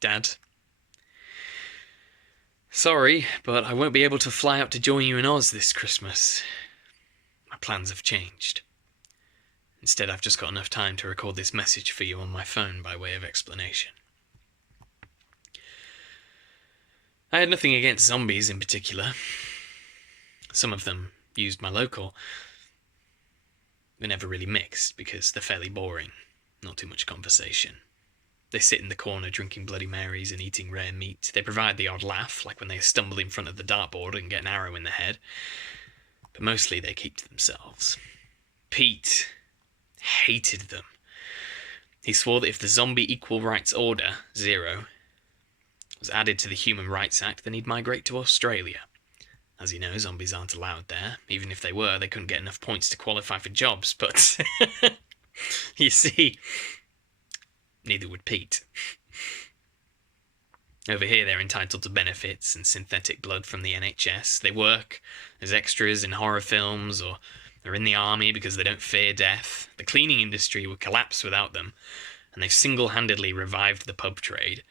Dad. Sorry, but I won't be able to fly out to join you in Oz this Christmas. My plans have changed. Instead, I've just got enough time to record this message for you on my phone by way of explanation. I had nothing against zombies in particular. Some of them used my local. They're never really mixed because they're fairly boring. Not too much conversation. They sit in the corner drinking Bloody Marys and eating rare meat. They provide the odd laugh, like when they stumble in front of the dartboard and get an arrow in the head. But mostly they keep to themselves. Pete hated them. He swore that if the Zombie Equal Rights Order, Z.E.R.O, was added to the Human Rights Act, then he'd migrate to Australia. As you know, zombies aren't allowed there. Even if they were, they couldn't get enough points to qualify for jobs, but you see, neither would Pete. Over here, they're entitled to benefits and synthetic blood from the NHS. They work as extras in horror films, or they're in the army because they don't fear death. The cleaning industry would collapse without them, and they've single-handedly revived the pub trade.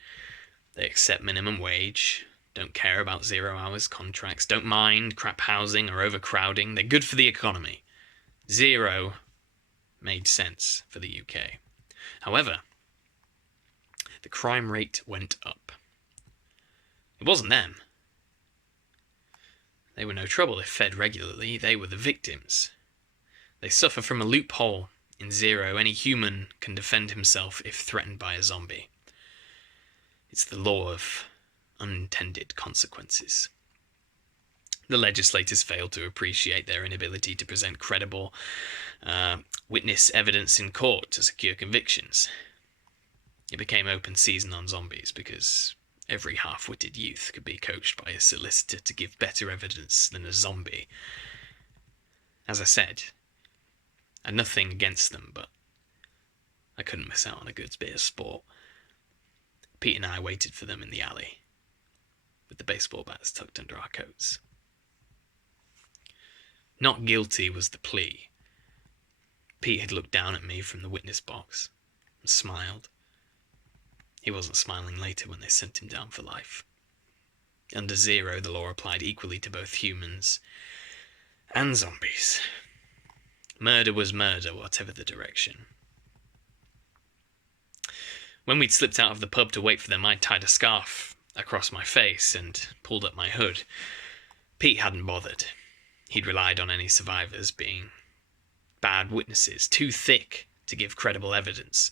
They accept minimum wage, don't care about 0 hours contracts, don't mind crap housing or overcrowding. They're good for the economy. Z.E.R.O made sense for the UK. However, the crime rate went up. It wasn't them. They were no trouble if fed regularly. They were the victims. They suffer from a loophole in Z.E.R.O. Any human can defend himself if threatened by a zombie. It's the law of unintended consequences. The legislators failed to appreciate their inability to present credible witness evidence in court to secure convictions. It became open season on zombies because every half-witted youth could be coached by a solicitor to give better evidence than a zombie. As I said, I had nothing against them, but I couldn't miss out on a good bit of sport. Pete and I waited for them in the alley, with the baseball bats tucked under our coats. Not guilty was the plea. Pete had looked down at me from the witness box and smiled. He wasn't smiling later when they sent him down for life. Under Z.E.R.O, the law applied equally to both humans and zombies. Murder was murder, whatever the direction. When we'd slipped out of the pub to wait for them, I'd tied a scarf across my face and pulled up my hood. Pete hadn't bothered. He'd relied on any survivors being bad witnesses, too thick to give credible evidence.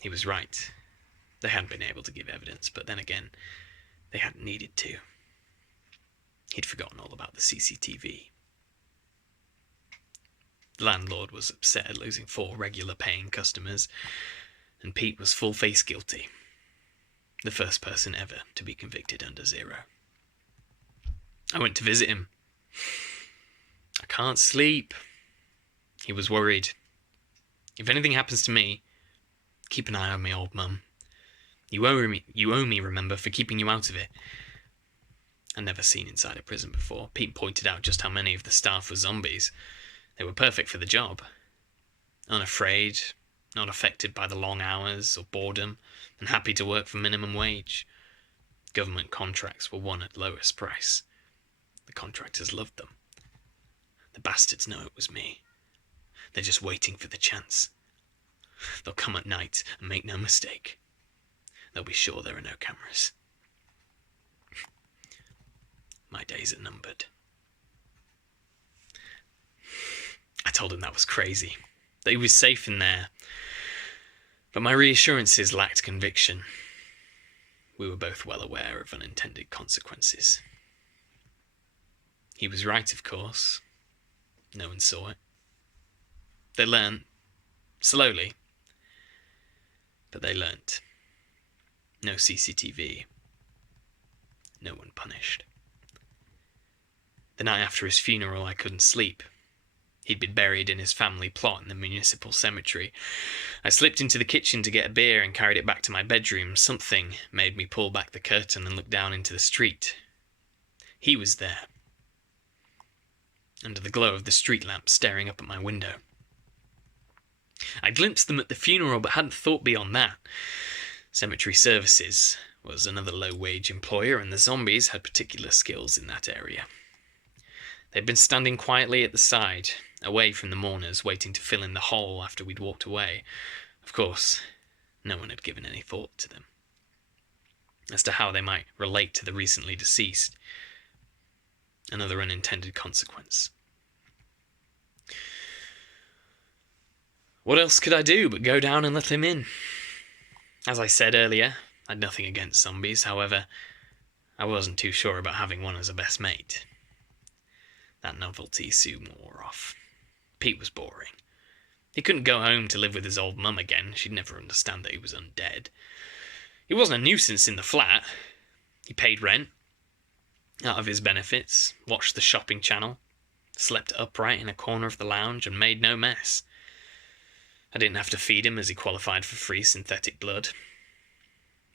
He was right. They hadn't been able to give evidence, but then again, they hadn't needed to. He'd forgotten all about the CCTV. The landlord was upset at losing 4 regular paying customers, and Pete was full-face guilty. The first person ever to be convicted under Z.E.R.O. I went to visit him. I can't sleep. He was worried. If anything happens to me, keep an eye on me, old mum. You owe me, remember, for keeping you out of it. I'd never seen inside a prison before. Pete pointed out just how many of the staff were zombies. They were perfect for the job. Unafraid, not affected by the long hours or boredom, and happy to work for minimum wage. Government contracts were won at lowest price. The contractors loved them. The bastards know it was me. They're just waiting for the chance. They'll come at night and make no mistake. They'll be sure there are no cameras. My days are numbered. I told him that was crazy, that he was safe in there. But my reassurances lacked conviction. We were both well aware of unintended consequences. He was right, of course. No one saw it. They learnt, slowly, but they learnt. No CCTV. No one punished. The night after his funeral, I couldn't sleep. He'd been buried in his family plot in the municipal cemetery. I slipped into the kitchen to get a beer and carried it back to my bedroom. Something made me pull back the curtain and look down into the street. He was there, under the glow of the street lamp staring up at my window. I glimpsed them at the funeral, but hadn't thought beyond that. Cemetery Services was another low-wage employer, and the zombies had particular skills in that area. They'd been standing quietly at the side, away from the mourners, waiting to fill in the hole after we'd walked away. Of course, no one had given any thought to them as to how they might relate to the recently deceased. Another unintended consequence. What else could I do but go down and let him in? As I said earlier, I'd nothing against zombies. However, I wasn't too sure about having one as a best mate. That novelty soon wore off. Pete was boring. He couldn't go home to live with his old mum again. She'd never understand that he was undead. He wasn't a nuisance in the flat. He paid rent out of his benefits, watched the shopping channel, slept upright in a corner of the lounge, and made no mess. I didn't have to feed him as he qualified for free synthetic blood.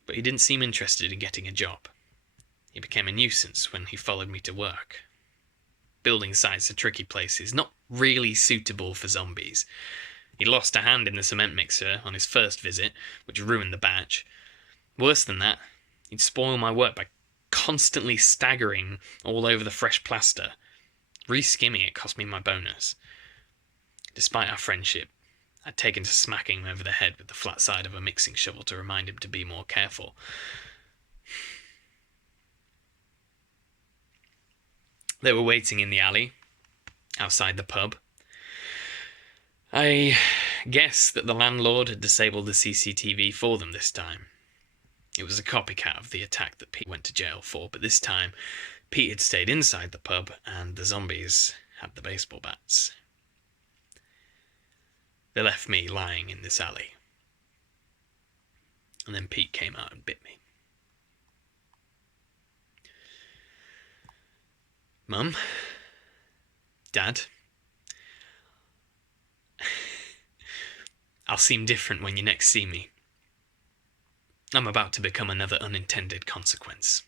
But he didn't seem interested in getting a job. He became a nuisance when he followed me to work. Building sites are tricky places, not really suitable for zombies. He lost a hand in the cement mixer on his first visit, which ruined the batch. Worse than that, he'd spoil my work by constantly staggering all over the fresh plaster. Re-skimming it cost me my bonus. Despite our friendship, I'd taken to smacking him over the head with the flat side of a mixing shovel to remind him to be more careful. They were waiting in the alley, outside the pub. I guess that the landlord had disabled the CCTV for them this time. It was a copycat of the attack that Pete went to jail for, but this time Pete had stayed inside the pub and the zombies had the baseball bats. They left me lying in this alley. And then Pete came out and bit me. Mum? Dad? I'll seem different when you next see me. I'm about to become another unintended consequence.